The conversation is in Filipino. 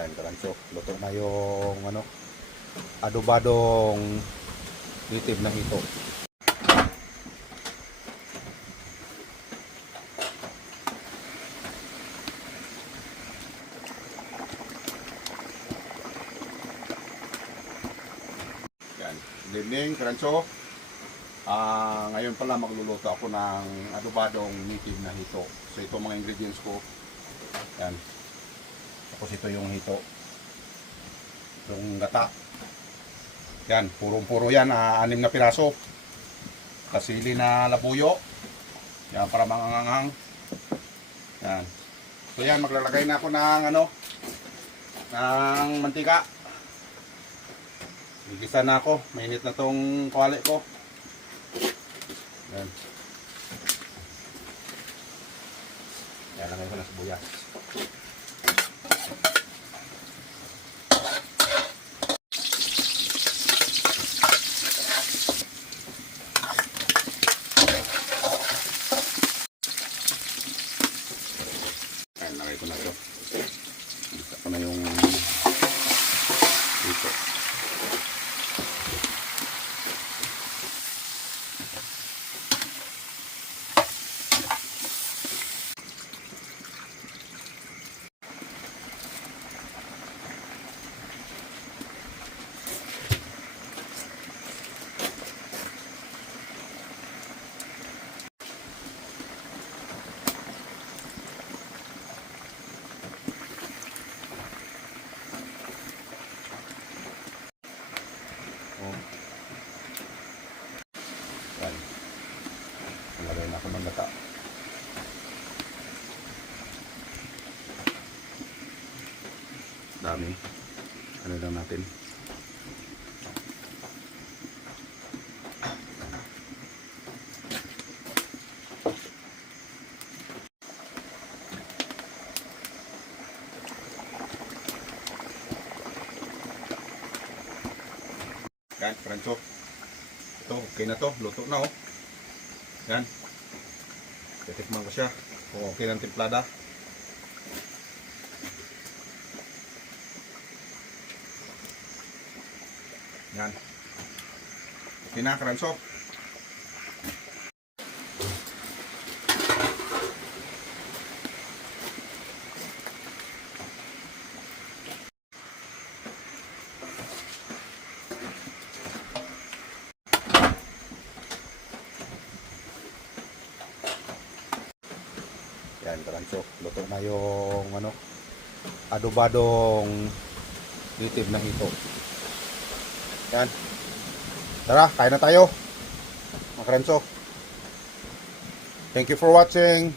Yan, karanso. Luto na yung adobadong native na hito. Yan. Good evening, karanso. Ngayon pala magluluto ako ng adobadong native na hito. So ito mga ingredients ko. Yan. Tapos ito yung hito. Yung gata. Yan, puro-puro yan, 6 na piraso. Kasili na labuyo. Yan, para mangangangang. Yan. So yan, maglalagay na ako ng ng mantika. Igisa na ako. Mainit na tong kawali ko. Yan. Yan, lagay ko na sibuyas. Yan, lagay ko na ito. Isa ko na yung dito. Yan. Nalagay na ako ng gata. Dami. Ano lang natin. Yan, karanso. Ito, okay na to. Luto na, oh. Yan. Titikman ko siya. Kung okay ng timplada. Yan. Okay na, karanso. Yan, karanso. Luto na yung adobadong native na hito. Yan. Tara, kain na tayo. Mga karanso. Thank you for watching.